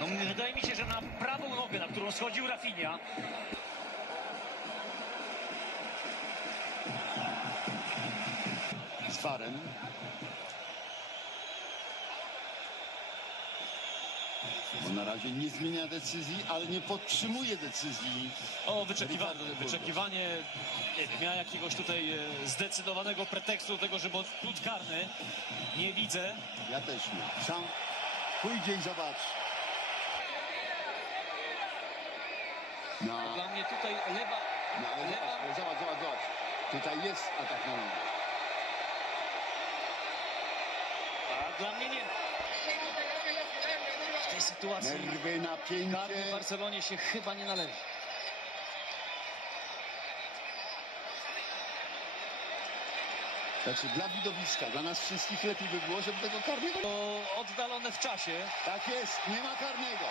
No, wydaje mi się, że na prawą nogę, na którą schodził Rafinha, z Farem. Bo na razie nie zmienia decyzji, ale nie podtrzymuje decyzji. O, wyczekiwa Ricardo de Burgos. wyczekiwanie, nie wiem, jakiegoś tutaj e, zdecydowanego pretekstu do tego, żeby odpróć karny. Nie widzę. Ja też nie. Sam pójdzie i zobaczy. No, dla mnie tutaj lewa, no ale zobacz, lewa ale zobacz, zobacz, zobacz. Tutaj jest atak na nogę. a dla mnie nie. W tej sytuacji Nerwy, napięcie. Barcelonie się chyba nie należy. Znaczy dla widowiska, dla nas wszystkich lepiej by było, żeby tego karnego... To oddalone w czasie. Tak jest, nie ma karnego.